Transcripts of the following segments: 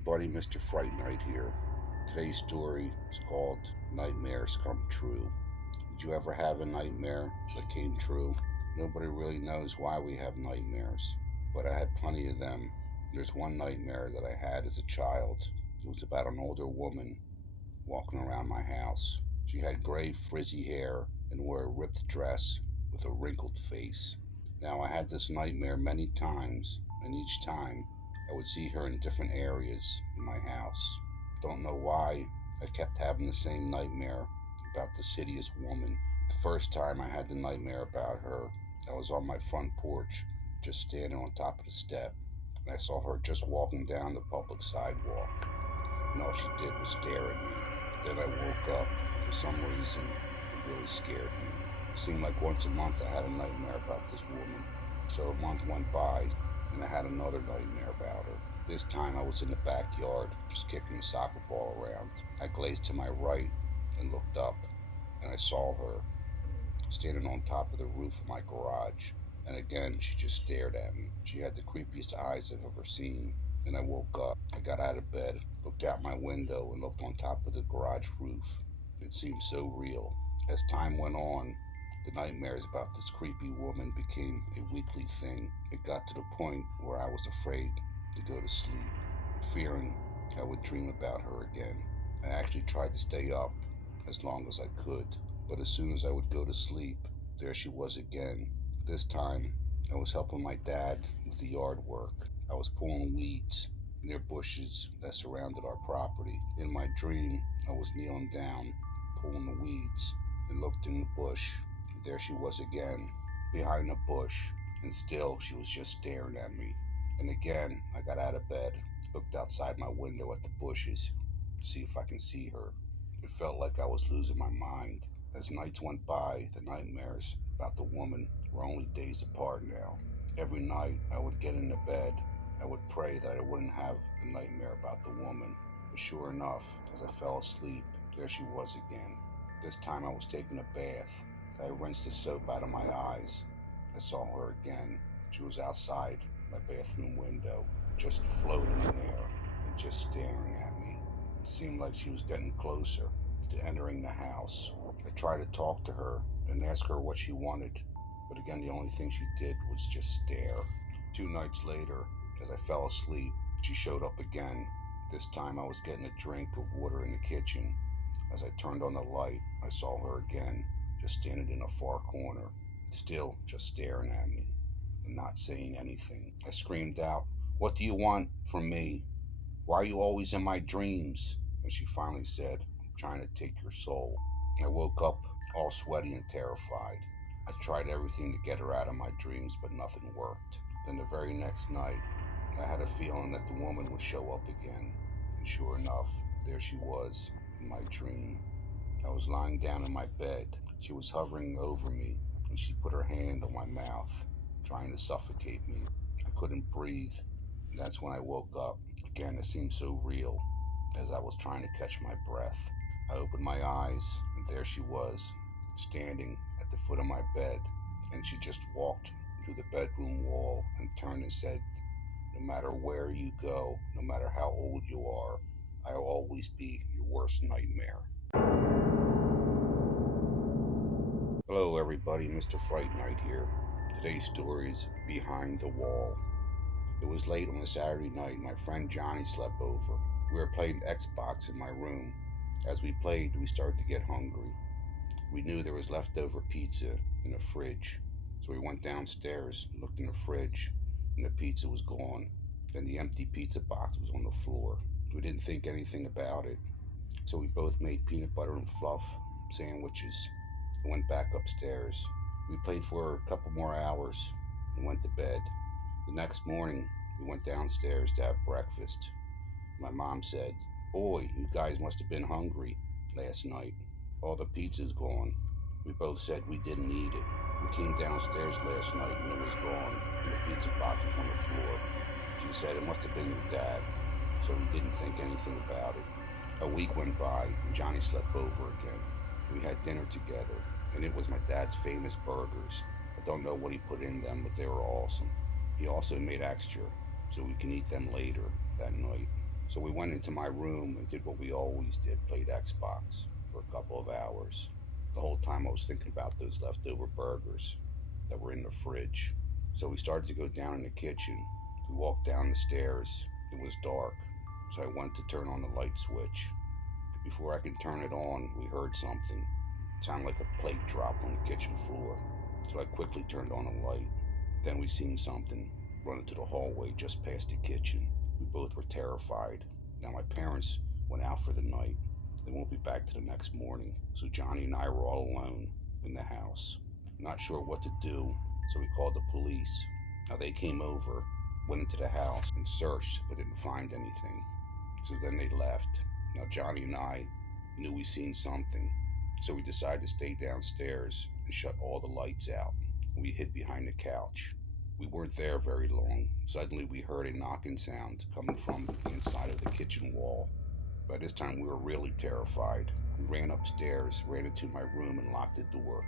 everybody, Mr.FrightNight here. Today's story is called Nightmares Come True. Did you ever have a nightmare that came true? Nobody really knows why we have nightmares, but I had plenty of them. There's one nightmare that I had as a child. It was about an older woman walking around my house. She had gray, frizzy hair and wore a ripped dress with a wrinkled face. Now, I had this nightmare many times, and each time I would see her in different areas in my house. Don't know why I kept having the same nightmare about this hideous woman. The first time I had the nightmare about her, I was on my front porch, just standing on top of the step, and I saw her just walking down the public sidewalk, and all she did was stare at me. Then I woke up. For some reason, it really scared me. It seemed like once a month I had a nightmare about this woman. So a month went by, and I had another nightmare about her. This time I was in the backyard, just kicking a soccer ball around. I glazed to my right and looked up, and I saw her standing on top of the roof of my garage. And again, she just stared at me. She had the creepiest eyes I've ever seen. And I woke up. I got out of bed, looked out my window, and looked on top of the garage roof. It seemed so real. As time went on, the nightmares about this creepy woman became a weekly thing. It got to the point where I was afraid to go to sleep, fearing I would dream about her again. I actually tried to stay up as long as I could, but as soon as I would go to sleep, there she was again. This time, I was helping my dad with the yard work. I was pulling weeds near bushes that surrounded our property. In my dream, I was kneeling down, pulling the weeds, and looked in the bush. There she was again, behind the bush, and still she was just staring at me. And again, I got out of bed, looked outside my window at the bushes to see if I can see her. It felt like I was losing my mind. As nights went by, the nightmares about the woman were only days apart now. Every night I would get into bed. I would pray that I wouldn't have the nightmare about the woman. But sure enough, as I fell asleep, there she was again. This time I was taking a bath. I rinsed the soap out of my eyes. I saw her again. She was outside my bathroom window, just floating in there and just staring at me. It seemed like she was getting closer to entering the house. I tried to talk to her and ask her what she wanted, but again, the only thing she did was just stare. 2 nights later, as I fell asleep, she showed up again. This time I was getting a drink of water in the kitchen. As I turned on the light, I saw her again, just standing in a far corner, still just staring at me and not saying anything. I screamed out, "What do you want from me? Why are you always in my dreams?" And she finally said, "I'm trying to take your soul." I woke up all sweaty and terrified. I tried everything to get her out of my dreams, but nothing worked. Then the very next night, I had a feeling that the woman would show up again. And sure enough, there she was in my dream. I was lying down in my bed. She was hovering over me, and she put her hand on my mouth, trying to suffocate me. I couldn't breathe. And that's when I woke up. Again, it seemed so real as I was trying to catch my breath. I opened my eyes, and there she was, standing at the foot of my bed, and she just walked through the bedroom wall and turned and said, "No matter where you go, no matter how old you are, I'll always be your worst nightmare." Hello, everybody. Mr.FrightNight here. Today's story is Behind the Wall. It was late on a Saturday night, and my friend Johnny slept over. We were playing Xbox in my room. As we played, we started to get hungry. We knew there was leftover pizza in the fridge, so we went downstairs, looked in the fridge, and the pizza was gone. Then the empty pizza box was on the floor. We didn't think anything about it, so we both made peanut butter and fluff sandwiches and went back upstairs. We played for a couple more hours and went to bed. The next morning, we went downstairs to have breakfast. My mom said, "Boy, you guys must have been hungry last night. All the pizza's gone." We both said we didn't eat it. We came downstairs last night and it was gone, and the pizza box was on the floor. She said it must have been your dad, so we didn't think anything about it. A week went by and Johnny slept over again. We had dinner together, and it was my dad's famous burgers. I don't know what he put in them, but they were awesome. He also made extra so we can eat them later that night. So we went into my room and did what we always did, played Xbox for a couple of hours. The whole time I was thinking about those leftover burgers that were in the fridge. So we started to go down in the kitchen. We walked down the stairs. It was dark, so I went to turn on the light switch. Before I could turn it on, we heard something. It sounded like a plate dropped on the kitchen floor. So I quickly turned on the light. Then we seen something run into the hallway just past the kitchen. We both were terrified. Now my parents went out for the night. They won't be back till the next morning. So Johnny and I were all alone in the house. Not sure what to do, so we called the police. Now they came over, went into the house and searched, but didn't find anything. So then they left. Now Johnny and I knew we seen something, so we decided to stay downstairs and shut all the lights out. We hid behind the couch. We weren't there very long. Suddenly we heard a knocking sound coming from the inside of the kitchen wall. By this time we were really terrified. We ran upstairs, ran into my room and locked the door.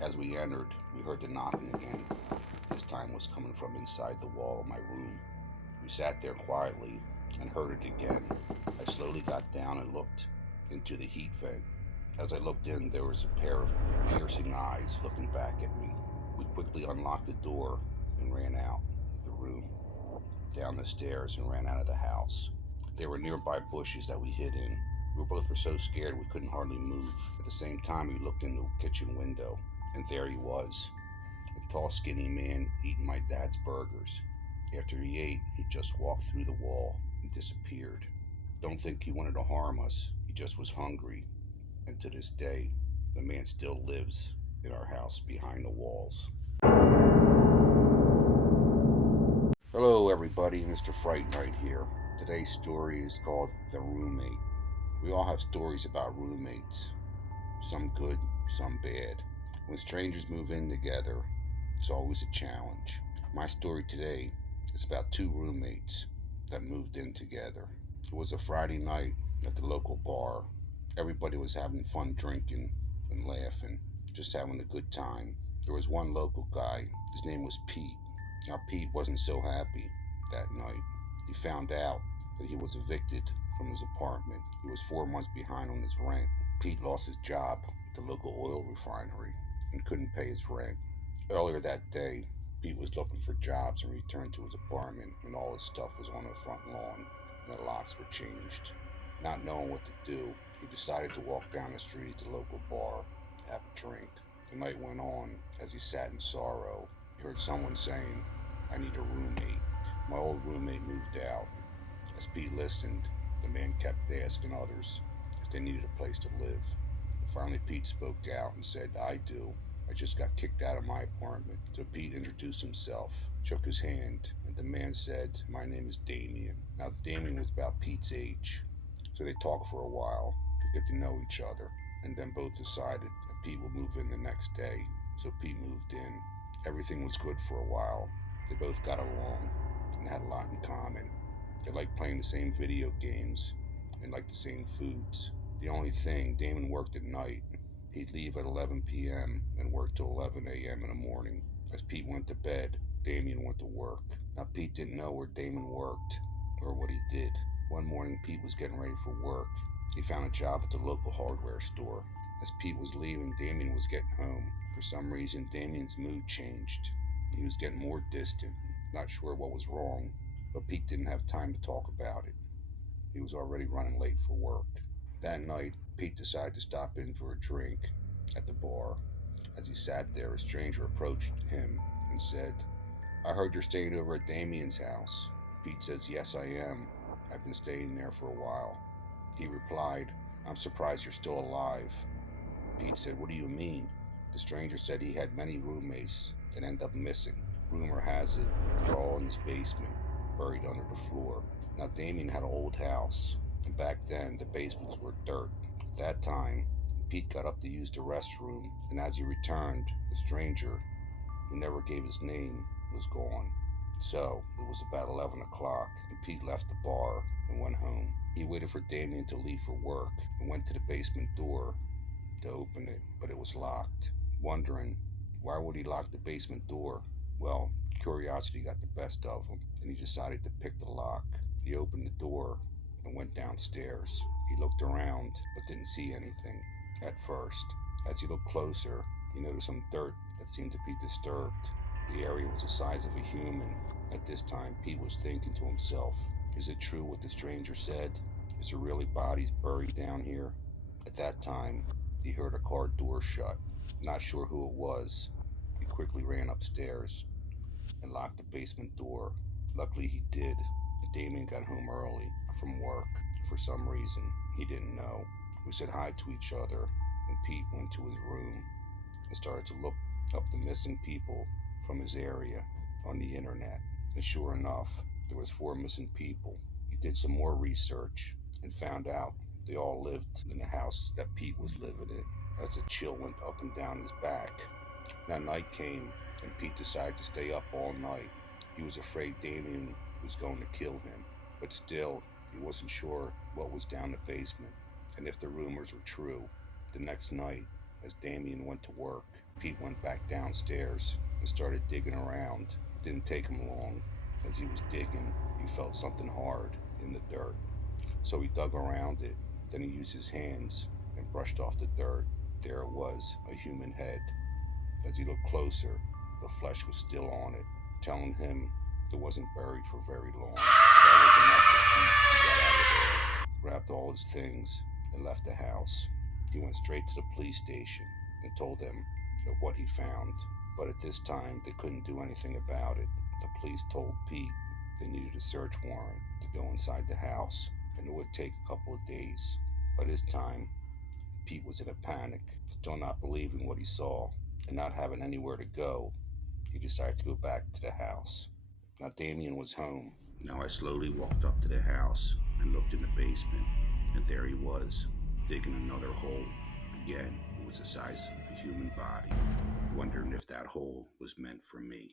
As we entered, we heard the knocking again. This time was coming from inside the wall of my room. We sat there quietly and heard it again. I slowly got down and looked into the heat vent. As I looked in, there was a pair of piercing eyes looking back at me. We quickly unlocked the door and ran out of the room, down the stairs, and ran out of the house. There were nearby bushes that we hid in. We both were so scared we couldn't hardly move. At the same time, we looked in the kitchen window, and there he was, a tall, skinny man eating my dad's burgers. After he ate, he just walked through the wall and disappeared. Don't think he wanted to harm us. He just was hungry. And to this day, the man still lives in our house behind the walls. Hello, everybody. Mr.FrightNight here. Today's story is called The Roommate. We all have stories about roommates, some good, some bad. When strangers move in together, it's always a challenge. My story today is about two roommates that moved in together. It was a Friday night at the local bar. Everybody was having fun drinking and laughing, just having a good time. There was one local guy. His name was Pete. Now, Pete wasn't so happy that night. He found out that he was evicted from his apartment. He was 4 months behind on his rent. Pete lost his job at the local oil refinery and couldn't pay his rent. Earlier that day, Pete was looking for jobs and returned to his apartment when all his stuff was on the front lawn and the locks were changed. Not knowing what to do, he decided to walk down the street to the local bar to have a drink. The night went on. As he sat in sorrow, he heard someone saying, "I need a roommate." My old roommate moved out. As Pete listened, the man kept asking others if they needed a place to live. Finally, Pete spoke out and said, "I do. I just got kicked out of my apartment." So Pete introduced himself, shook his hand, and the man said, "My name is Damien." Now, Damien was about Pete's age. So they talked for a while to get to know each other, and then both decided that Pete would move in the next day. So Pete moved in. Everything was good for a while. They both got along and had a lot in common. They liked playing the same video games and liked the same foods. The only thing, Damon worked at night. He'd leave at 11 p.m. and work till 11 a.m. in the morning. As Pete went to bed, Damien went to work. Now, Pete didn't know where Damon worked or what he did. One morning, Pete was getting ready for work. He found a job at the local hardware store. As Pete was leaving, Damien was getting home. For some reason, Damien's mood changed. He was getting more distant, not sure what was wrong, but Pete didn't have time to talk about it. He was already running late for work. That night, Pete decided to stop in for a drink at the bar. As he sat there, a stranger approached him and said, "I heard you're staying over at Damien's house." Pete says, "Yes, I am. I've been staying there for a while." He replied, "I'm surprised you're still alive." Pete said, "What do you mean?" The stranger said he had many roommates that end up missing. Rumor has it they're all in his basement, buried under the floor. Now, Damien had an old house, and back then the basements were dirt. At that time, Pete got up to use the restroom, and as he returned, the stranger, who never gave his name, was gone. So, it was about 11 o'clock, and Pete left the bar and went home. He waited for Damien to leave for work and went to the basement door to open it, but it was locked. Wondering, why would he lock the basement door? Well, curiosity got the best of him, and he decided to pick the lock. He opened the door and went downstairs. He looked around but didn't see anything at first. As he looked closer, he noticed some dirt that seemed to be disturbed. The area was the size of a human. At this time, Pete was thinking to himself, is it true what the stranger said? Is there really bodies buried down here? At that time, he heard a car door shut. Not sure who it was, he quickly ran upstairs and locked the basement door. Luckily, he did. Damien got home early from work. For some reason, he didn't know. We said hi to each other, and Pete went to his room and started to look up the missing people from his area on the internet. And sure enough, there was 4 missing people. He did some more research and found out they all lived in the house that Pete was living in. As a chill went up and down his back. Now night came, and Pete decided to stay up all night. He was afraid Damien was going to kill him, but still, he wasn't sure what was down the basement, and if the rumors were true. The next night, as Damien went to work, Pete went back downstairs and started digging around. It didn't take him long. As he was digging, he felt something hard in the dirt. So he dug around it. Then he used his hands and brushed off the dirt. There it was, a human head. As he looked closer, the flesh was still on it, telling him it wasn't buried for very long. That was enough for Pete. He got out of there, grabbed all his things, and left the house. He went straight to the police station and told them of what he found. But at this time, they couldn't do anything about it. The police told Pete they needed a search warrant to go inside the house, and it would take a couple of days. By this time, Pete was in a panic, still not believing what he saw, and not having anywhere to go. He decided to go back to the house. Now Damien was home. Now I slowly walked up to the house and looked in the basement, and there he was, digging another hole. Again, it was the size of a human body, wondering if that hole was meant for me.